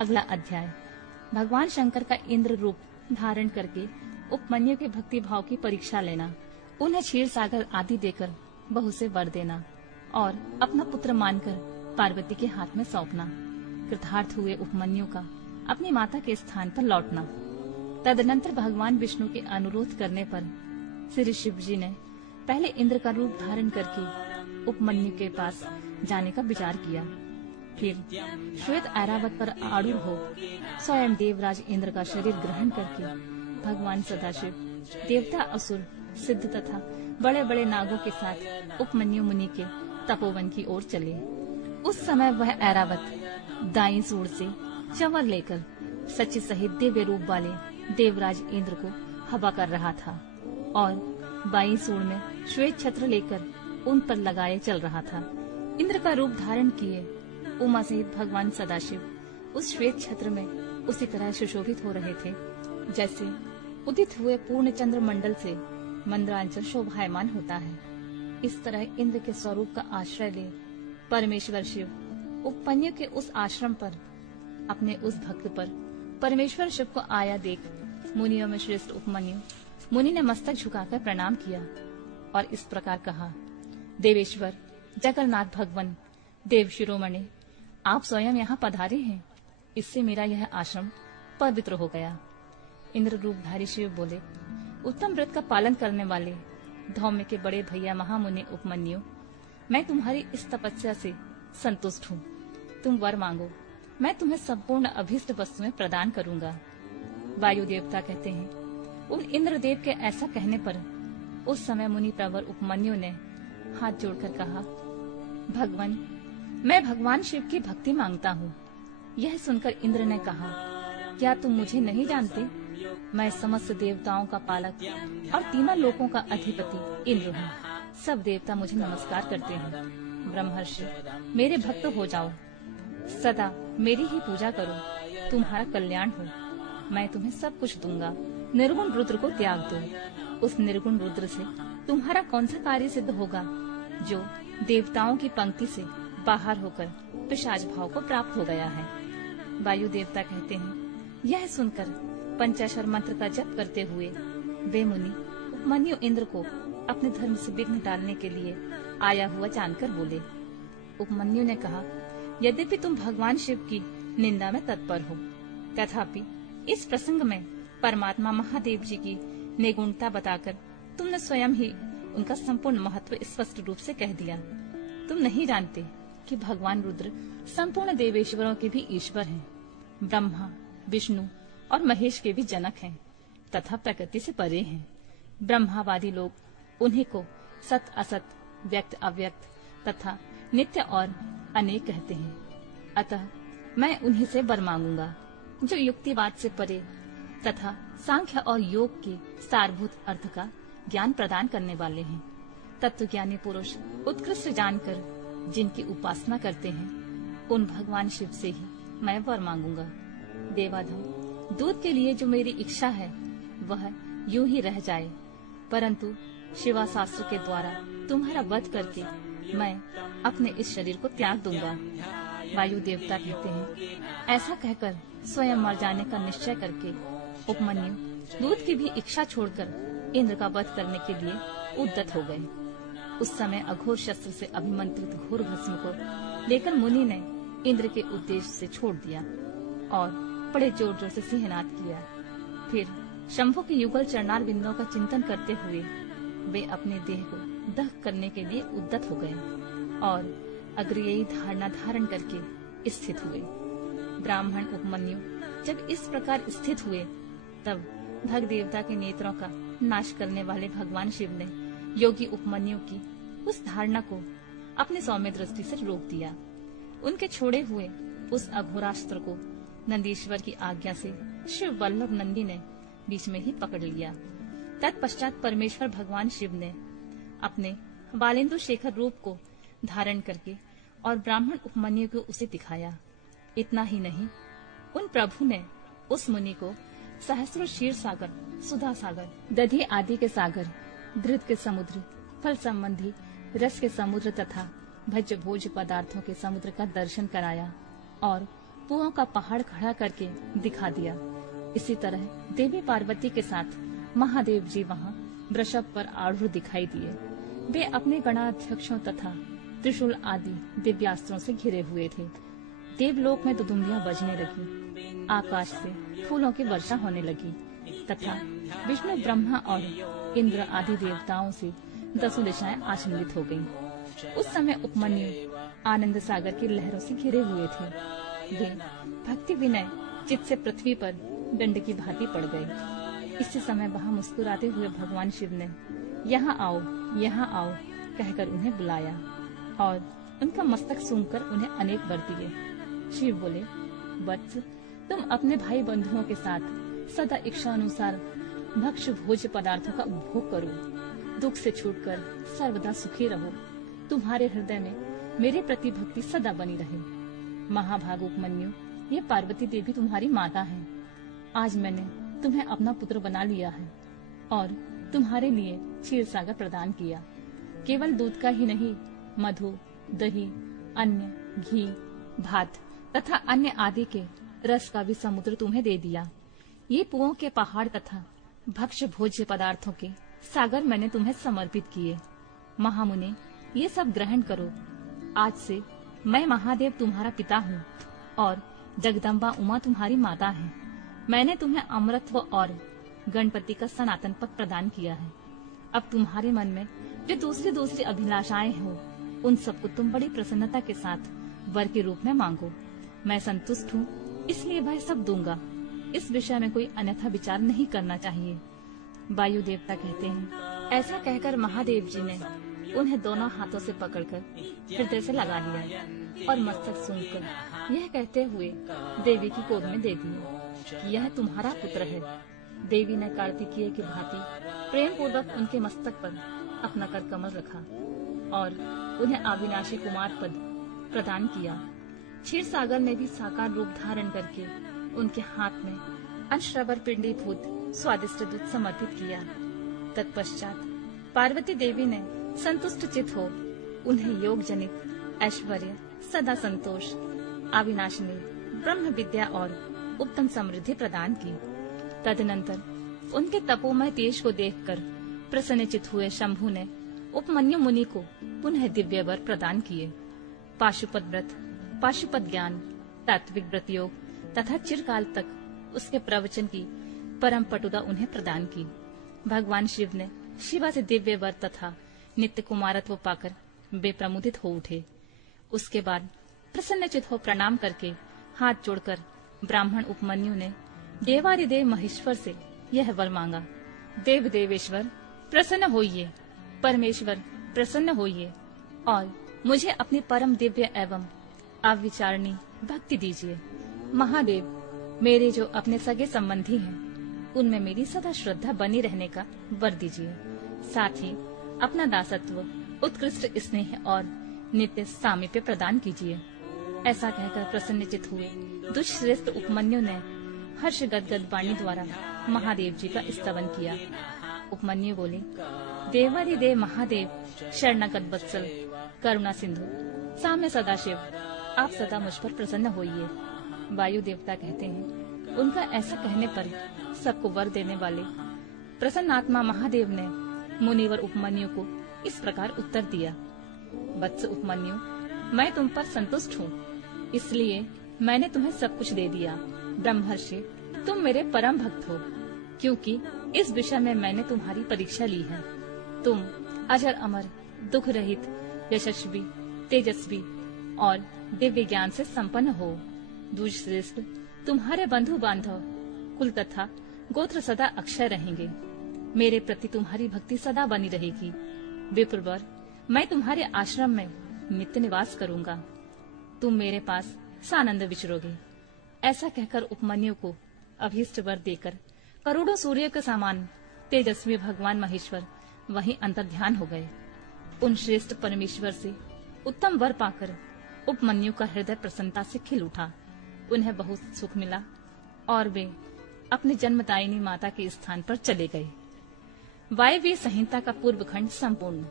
अगला अध्याय। भगवान शंकर का इंद्र रूप धारण करके उपमन्यु के भक्ति भाव की परीक्षा लेना, उन्हें क्षीर सागर आदि देकर बहू से वर देना और अपना पुत्र मानकर पार्वती के हाथ में सौंपना। कृतार्थ हुए उपमन्यु का अपनी माता के स्थान पर लौटना। तदनंतर भगवान विष्णु के अनुरोध करने पर श्री शिव जी ने पहले इंद्र का रूप धारण करके उपमन्यु के पास जाने का विचार किया। फिर श्वेत ऐरावत पर आरूढ़ हो स्वयं देवराज इंद्र का शरीर ग्रहण करके भगवान सदाशिव देवता, असुर, सिद्ध तथा बड़े बड़े नागों के साथ उपमन्यु मुनि के तपोवन की ओर चले। उस समय वह ऐरावत दाईं सूंड से चंवर लेकर सची सहित दिव्य रूप वाले देवराज इंद्र को हवा कर रहा था और बाईं सूंड में श्वेत छत्र लेकर उन पर लगाए चल रहा था। इंद्र का रूप धारण किए उमा सहित भगवान सदाशिव उस श्वेत छत्र में उसी तरह सुशोभित हो रहे थे जैसे उदित हुए पूर्ण चंद्र मंडल से मंद्रांचल शोभायमान होता है। इस तरह इंद्र के स्वरूप का आश्रय ले परमेश्वर शिव उपमन्यु के उस आश्रम पर अपने उस भक्त पर परमेश्वर शिव को आया देख मुनियों में श्रेष्ठ उपमन्यु मुनि ने मस्तक झुकाकर प्रणाम किया और इस प्रकार कहा, देवेश्वर जगन्नाथ भगवान देव शिरोमणि, आप स्वयं यहाँ पधारे हैं, इससे मेरा यह आश्रम पवित्र हो गया। इंद्र रूपधारी शिव बोले, उत्तम व्रत का पालन करने वाले धौम्य के बड़े भैया महामुनि उपमन्यु, मैं तुम्हारी इस तपस्या से संतुष्ट हूँ। तुम वर मांगो, मैं तुम्हें संपूर्ण अभीष्ट वस्तुएं प्रदान करूंगा। वायु देवता कहते हैं, उन इंद्रदेव के ऐसा कहने पर उस समय मुनि प्रवर उपमन्यु ने हाथ जोड़कर कहा, भगवान, मैं भगवान शिव की भक्ति मांगता हूँ। यह सुनकर इंद्र ने कहा, क्या तुम मुझे नहीं जानते? मैं समस्त देवताओं का पालक और तीनों लोकों का अधिपति इंद्र हूँ। सब देवता मुझे नमस्कार करते हैं। ब्रह्मर्षि, मेरे भक्त हो जाओ, सदा मेरी ही पूजा करो, तुम्हारा कल्याण हो। मैं तुम्हें सब कुछ दूंगा। निर्गुण रुद्र को त्याग दो। उस निर्गुण रुद्र से तुम्हारा कौन सा कार्य सिद्ध होगा जो देवताओं की पंक्ति से बाहर होकर पिशाच भाव को प्राप्त हो गया है। वायु देवता कहते हैं, यह सुनकर पंचाक्षर मंत्र का जप करते हुए वे मुनि उपमन्यु इंद्र को अपने धर्म से विघ्न डालने के लिए आया हुआ जानकर बोले। उपमन्यु ने कहा, यद्यपि तुम भगवान शिव की निंदा में तत्पर हो, तथापि इस प्रसंग में परमात्मा महादेव जी की निर्गुणता बताकर तुमने स्वयं ही उनका संपूर्ण महत्व स्पष्ट रूप से कह दिया। तुम नहीं जानते कि भगवान रुद्र संपूर्ण देवेश्वरों के भी ईश्वर हैं, ब्रह्मा, विष्णु और महेश के भी जनक हैं तथा प्रकृति से परे हैं। ब्रह्मावादी लोग उन्हीं को सत असत, व्यक्त अव्यक्त तथा नित्य और अनेक कहते हैं। अतः मैं उन्हीं से वर मांगूंगा जो युक्तिवाद से परे तथा सांख्य और योग के सारभूत अर्थ का ज्ञान प्रदान करने वाले हैं। तत्वज्ञानी पुरुष उत्कृष्ट जानकर जिनकी उपासना करते हैं, उन भगवान शिव से ही मैं वर मांगूंगा। देवाधम, दूध के लिए जो मेरी इच्छा है वह यूं ही रह जाए, परंतु शिवा शास्त्र के द्वारा तुम्हारा वध करके मैं अपने इस शरीर को त्याग दूंगा। वायु देवता कहते हैं, ऐसा कहकर स्वयं मर जाने का निश्चय करके उपमन्यु दूध की भी इच्छा छोड़कर इंद्र का वध करने के लिए उद्यत हो गए। उस समय अघोर शस्त्र से अभिमंत्रित घोर भस्म को लेकर मुनि ने इंद्र के उद्देश्य से छोड़ दिया और बड़े जोर जोर से सिंहनाद किया। फिर शंभु के युगल चरणार बिंदुओं का चिंतन करते हुए वे अपने देह को दह करने के लिए उद्यत हो गए और अग्रियी धारणा धारण करके स्थित हुए। ब्राह्मण उपमन्यु जब इस प्रकार स्थित हुए तब भग देवता के नेत्रों का नाश करने वाले भगवान शिव ने योगी उपमन्यु की उस धारणा को अपनी सौम्य दृष्टि से रोक दिया। उनके छोड़े हुए उस अघोरास्त्र को नंदीश्वर की आज्ञा से शिव वल्लभ नंदी ने बीच में ही पकड़ लिया। तत्पश्चात परमेश्वर भगवान शिव ने अपने बालेंदु शेखर रूप को धारण करके और ब्राह्मण उपमन्यु को उसे दिखाया। इतना ही नहीं, उन प्रभु ने उस मुनि को सहस्रो क्षीर सागर, सुधा सागर, दधि आदि के सागर, धृत के समुद्र, फल संबंधी रस के समुद्र तथा भज्य भोज पदार्थों के समुद्र का दर्शन कराया और पुओं का पहाड़ खड़ा करके दिखा दिया। इसी तरह देवी पार्वती के साथ महादेव जी वहाँ वृषभ पर आरूढ़ दिखाई दिए। वे अपने गणाध्यक्षों तथा त्रिशूल आदि दिव्यास्त्रों से घिरे हुए थे। देवलोक में दुदुम्बियां बजने लगी, आकाश से फूलों की वर्षा होने लगी तथा विष्णु, ब्रह्मा और इंद्र आदि देवताओं से दसों दिशाएं आचंबित हो गईं। उस समय उपमन्यु आनंद सागर की लहरों से घिरे हुए थे। वे भक्ति विनय चित्त से पृथ्वी पर दंड की भांति पड़ गए। इसी समय वहाँ मुस्कुराते हुए भगवान शिव ने यहाँ आओ कहकर उन्हें बुलाया और उनका मस्तक सूंघकर उन्हें अनेक वर दिए। शिव बोले, वत्स, तुम अपने भाई बंधुओं के साथ सदा इच्छा अनुसार भक्ष्य भोज्य पदार्थों का उपभोग करो, दुख से छूटकर सर्वदा सुखी रहो। तुम्हारे हृदय में मेरे प्रति भक्ति सदा बनी रहे। महाभाग उपमन्यु, ये पार्वती देवी तुम्हारी माता है। आज मैंने तुम्हें अपना पुत्र बना लिया है और तुम्हारे लिए क्षीर सागर प्रदान किया। केवल दूध का ही नहीं, मधु, दही, अन्न, घी, भात तथा अन्य आदि के रस का भी समुद्र तुम्हें दे दिया। ये पुओं के पहाड़ तथा भक्ष्य भोज्य पदार्थों के सागर मैंने तुम्हें समर्पित किए। महामुने, ये सब ग्रहण करो। आज से मैं महादेव तुम्हारा पिता हूँ और जगदम्बा उमा तुम्हारी माता है। मैंने तुम्हें अमरत्व और गणपति का सनातन पद प्रदान किया है। अब तुम्हारे मन में जो दूसरी अभिलाषाएं हो, उन सबको तुम बड़ी प्रसन्नता के साथ वर के रूप में मांगो। मैं संतुष्ट हूँ, इसलिए वह सब दूंगा। इस विषय में कोई अन्यथा विचार नहीं करना चाहिए। वायु देवता कहते हैं, ऐसा कहकर महादेव जी ने उन्हें दोनों हाथों से पकड़कर हृदय से लगा लिया और मस्तक सूंघकर यह कहते हुए देवी की गोद में दे दिया कि यह तुम्हारा पुत्र है। देवी ने कार्तिकीय की भांति प्रेम पूर्वक उनके मस्तक पर अपना कर कमल रखा और उन्हें अविनाशी कुमार पद प्रदान किया। क्षीर सागर ने भी साकार रूप धारण करके उनके हाथ में अनश्रवर पिंडीभूत स्वादिष्ट दूध समर्पित किया। तत्पश्चात पार्वती देवी ने संतुष्ट चित हो उन्हें योग जनित ऐश्वर्य, सदा संतोष, अविनाशिनी ब्रह्म विद्या और उत्तम समृद्धि प्रदान की। तदनंतर उनके तपोमय तेज को देखकर प्रसन्नचित हुए शंभु ने उपमन्यु मुनि को पुनः दिव्य वर प्रदान किए। पाशुपत व्रत, पाशुपत ज्ञान, तात्विक व्रत योग तथा चिरकाल तक उसके प्रवचन की परम पटुता उन्हें प्रदान की। भगवान शिव ने शिवा से दिव्य वर तथा नित्य कुमारत्व पाकर वे प्रमुदित हो उठे। उसके बाद प्रसन्नचित हो प्रणाम करके हाथ जोड़कर ब्राह्मण उपमन्यु ने देवादिदेव महेश्वर से यह वर मांगा, देव देवेश्वर प्रसन्न होइए, परमेश्वर प्रसन्न होइए और मुझे अपनी परम दिव्य एवं अविचारणी भक्ति दीजिए। महादेव, मेरे जो अपने सगे संबंधी हैं, उनमें मेरी सदा श्रद्धा बनी रहने का वर दीजिए। साथ ही अपना दासत्व, उत्कृष्ट स्नेह और नित्य सामीप्य प्रदान कीजिए। ऐसा कहकर प्रसन्नचित हुए दुष्श्रेष्ठ उपमन्यु ने हर्ष गदगद वाणी द्वारा महादेव जी का स्तवन किया। उपमन्यु बोले, देवादिदेव महादेव, शरणागत वत्सल, करुणा सिंधु, साम्य सदाशिव, आप सदा मुझ पर प्रसन्न होइए। वायु देवता कहते हैं, उनका ऐसा कहने पर सबको वर देने वाले प्रसन्नात्मा महादेव ने मुनिवर उपमन्यु को इस प्रकार उत्तर दिया, वत्स उपमन्यु, मैं तुम पर संतुष्ट हूँ, इसलिए मैंने तुम्हें सब कुछ दे दिया। ब्रह्मर्षि, तुम मेरे परम भक्त हो, क्योंकि इस विषय में मैंने तुम्हारी परीक्षा ली है। तुम अजर अमर, दुख रहित, यशस्वी, तेजस्वी और दिव्य ज्ञान से संपन्न हो। दुष्श्रेष्ठ, तुम्हारे बंधु बांधव, कुल तथा गोत्र सदा अक्षय रहेंगे। मेरे प्रति तुम्हारी भक्ति सदा बनी रहेगी। विप्रवर, मैं तुम्हारे आश्रम में नित्य निवास करूंगा। तुम मेरे पास सानंद विचरोगे। ऐसा कहकर उपमन्यु को अभीष्ट वर देकर करोड़ों सूर्य के समान तेजस्वी भगवान महेश्वर वहीं अंतर्ध्यान हो गए। उन श्रेष्ठ परमेश्वर से उत्तम वर पाकर उपमन्यु का हृदय प्रसन्नता से खिल उठा। उन्हें बहुत सुख मिला और वे अपने जन्मदायिनी माता के स्थान पर चले गए। वायव्य संहिता का पूर्व खंड संपूर्ण।